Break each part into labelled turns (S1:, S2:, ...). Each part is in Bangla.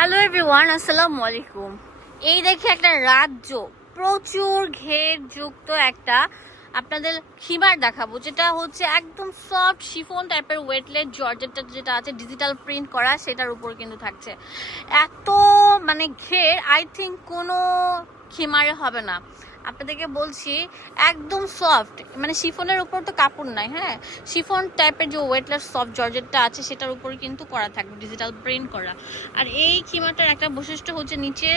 S1: হ্যালো এভরিওয়ান আসসালামু আলাইকুম এই দেখি একটা রাজ্য প্রচুর ঘের যুক্ত একটা আপনাদের খিমার দেখাবো, যেটা হচ্ছে একদম সফট শিফন টাইপের ওয়েটলেট জর্জেটটা যেটা আছে ডিজিটাল প্রিন্ট করা, সেটার উপর কিন্তু থাকছে। এত মানে ঘের আই থিঙ্ক কোনো খিমারে হবে না। আপনাদেরকে বলছি, একদম সফট মানে শিফনের উপর তো কাপড় নাই হ্যাঁ? শিফন টাইপের যে ওয়েটলেস সফট জর্জেটটা আছে, সেটার উপর কিন্তু করা থাকবে ডিজিটাল প্রিন্ট করা। আর এই খিমাটার একটা বৈশিষ্ট্য হচ্ছে নিচে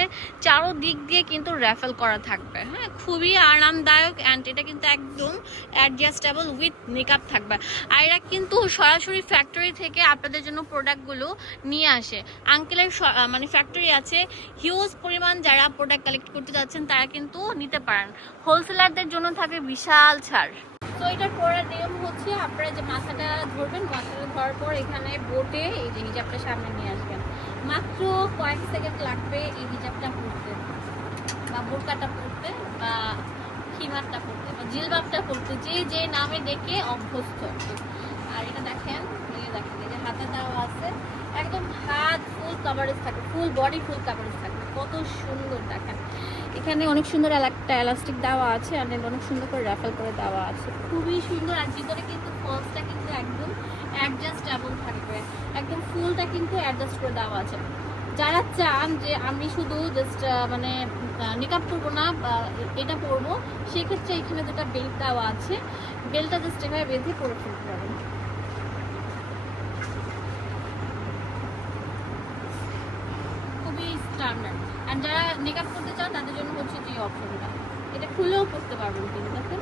S1: চারো দিক দিয়ে কিন্তু র্যাফেল করা থাকবে হ্যাঁ? খুবই আরামদায়ক অ্যান্ড এটা কিন্তু একদম অ্যাডজাস্টেবল উইথ মেকআপ থাকবে। আর এরা কিন্তু সরাসরি ফ্যাক্টরি থেকে আপনাদের জন্য প্রোডাক্টগুলো নিয়ে আসে। আঙ্কেলের মানে ফ্যাক্টরি আছে হিউজ পরিমাণ যারা প্রোডাক্ট কালেক্ট করতে যাচ্ছেন, তারা কিন্তু নিতে পারেন হোলসেলারদের জন্য থাকে বিশাল ছাড়। তো এটার পরের নিয়ম হচ্ছে আপনারা যে মাথাটা ধরবেন, মাথাটা ধরার পর এখানে বোটে এই যে হিজাবটা সামনে নিয়ে আসবেন। মাত্র কয়েক সেকেন্ড লাগবে এই হিজাবটা পরতে, বা বোরকাটা পরতে, বা খিমারটা পরতে, বা জিলবাবটা পরতে, যে যে নামে ডেকে অভ্যস্ত। আর এটা দেখেন, এই যে দেখেন, এই যে হাতে দেওয়া আছে। একদম হাত কাভারেজ থাকে ফুল বডি ফুল কাভারেজ থাকে কত সুন্দর দেখেন এখানে অনেক সুন্দর একটা এলাস্টিক দেওয়া আছে আর অনেক সুন্দর করে র্যাফেল করে দেওয়া আছে। খুবই সুন্দর আর ভিতরে কিন্তু ফলসটা কিন্তু একদম অ্যাডজাস্টেবল থাকবে। একদম ফুলটা কিন্তু অ্যাডজাস্ট করে দেওয়া আছে। যারা চান যে আমি শুধু জাস্ট মানে মেকআপ করব না এটা পরবো, সেক্ষেত্রে এখানে দুটো বেল্ট দেওয়া আছে বেল্টটা জাস্ট এভাবে বেঁধে পরে ফেলতে পারেন খুবই স্ট্যান্ডার্ড আর যারা মেকআপ করতে চান, তাদের জন্য হচ্ছে যে অপশনটা এটা খুলেও করতে পারবেন কিন্তু, দেখেন।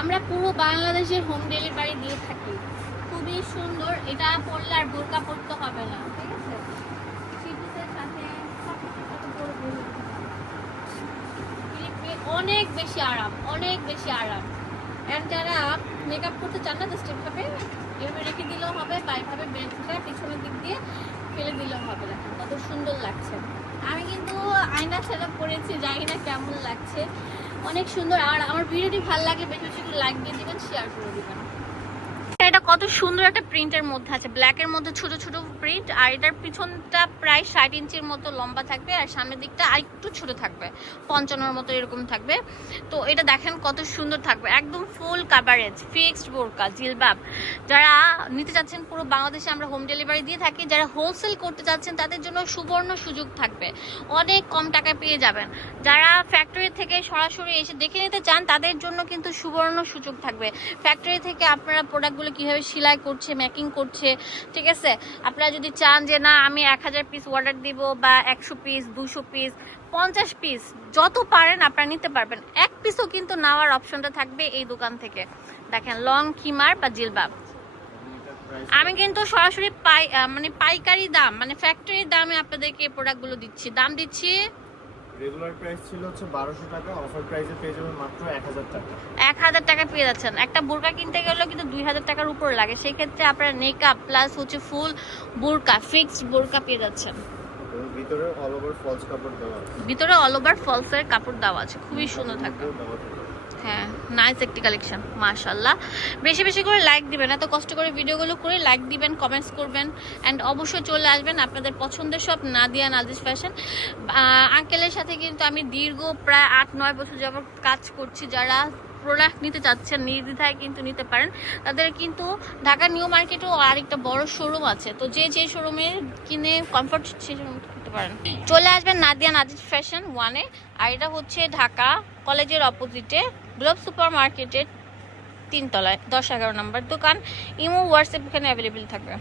S1: আমরা পুরো বাংলাদেশের হোম ডেলিভারি দিয়ে থাকি। খুবই সুন্দর। এটা পরলে আর বোরকা পরতে হবে না ঠিক আছে সিটিসের সাথে সব কিছু সাথে পরে বের হতে হবে। ক্লিপে অনেক বেশি আরাম, অনেক বেশি আরাম। অ্যান্ড যারা মেকআপ করতে চান না জাস্ট এভাবে এভাবে রেখে দিলেও হবে, বা এভাবে বেঁধটা পিছনের দিক দিয়ে ফেলে দিলেও হবে। দেখেন কত সুন্দর লাগছে। আমি কিন্তু আয়না ছাড়া পরেছি, জানি না কেমন লাগছে। অনেক সুন্দর, আর আমার ভিডিওটি ভালো লাগলে বেশি বেশি লাইক দিয়ে দেবেন শেয়ার করে দিবেন। কত সুন্দর একটা প্রিন্টের মধ্যে আছে। ব্ল্যাকের মধ্যে ছোট ছোট প্রিন্ট আর এটার পিছনটা প্রায় ষাট ইঞ্চির মতো লম্বা থাকবে, আর সামনের দিকটা আরেকটু ছোট থাকবে, পঞ্চান্নর মতো এরকম থাকবে। তো এটা দেখেন কত সুন্দর থাকবে, একদম ফুল কাভারেজ ফিক্সড বোরকা, জিলবাব। যারা নিতে চাচ্ছেন পুরো বাংলাদেশে, আমরা হোম ডেলিভারি দিয়ে থাকি, যারা হোলসেল করতে চাচ্ছেন, তাদের জন্য সুবর্ণ সুযোগ থাকবে। অনেক কম টাকায় পেয়ে যাবেন। যারা ফ্যাক্টরি থেকে সরাসরি এসে দেখে নিতে চান, তাদের জন্য কিন্তু সুবর্ণ সুযোগ থাকবে। ফ্যাক্টরি থেকে আপনারা প্রোডাক্টগুলো কীভাবে সেলাই করছে মেকিং করছে, ঠিক আছে? আপনারা যদি চান যে না, আমি এক হাজার পিস অর্ডার দিব বা একশো পিস দুশো পিস পঞ্চাশ পিস যত পারেন আপনারা নিতে পারবেন। এক পিসও কিন্তু নেওয়ার অপশনটা থাকবে এই দোকান থেকে। দেখেন, লং কিমার বা জিলবাব। আমি কিন্তু সরাসরি পাই মানে পাইকারি দাম মানে ফ্যাক্টরির দামে আপনাদেরকে এই প্রোডাক্টগুলো দিচ্ছি। দাম দিচ্ছি
S2: রেগুলার প্রাইস ছিল হচ্ছে বারোশো টাকা অফার প্রাইসে পেয়ে যাবেন মাত্র এক হাজার টাকা।
S1: এক হাজার টাকা পেয়ে যাচ্ছেন। একটা বোরকা কিনতে গেলেও কিন্তু দুই হাজার টাকার উপর লাগে। সেই ক্ষেত্রে আপনারা মেকআপ প্লাস হচ্ছে ফুল বোরকা ফিক্সড বোরকা পেয়ে যাচ্ছেন।
S2: ভিতরে অল ওভার ফলস কাপড় দেওয়া
S1: ভিতরে অল ওভার ফলসের কাপড় দেওয়া আছে। খুবই সুন্দর থাকবে। হ্যাঁ নাইস একটি কালেকশন মাশাল্লাহ বেশি বেশি করে লাইক দিবেন, এত কষ্ট করে ভিডিওগুলো করে লাইক দিবেন কমেন্টস করবেন অ্যান্ড অবশ্যই চলে আসবেন আপনাদের পছন্দের সব নাদিয়া নাদিস ফ্যাশন আঙ্কেলের সাথে কিন্তু আমি দীর্ঘ প্রায় আট, নয় বছর যাবত কাজ করছি, যারা প্রোডাক্ট নিতে চাচ্ছেন, নির্দ্বিধায় কিন্তু নিতে পারেন। তাদের কিন্তু ঢাকা নিউ মার্কেটেও আরেকটা বড় শোরুম আছে। তো যে যে শোরুমে কিনে কমফর্ট সে করতে পারেন। চলে আসবেন নাদিয়া নাদিস ফ্যাশন ওয়ানে আর এটা হচ্ছে ঢাকা কলেজের অপোজিটে গ্লোব সুপার মার্কেটের তিনতলায় দশ এগারো নম্বর দোকান। ইমো হোয়াটসঅ্যাপ এখানে অ্যাভেলেবেল থাকবে।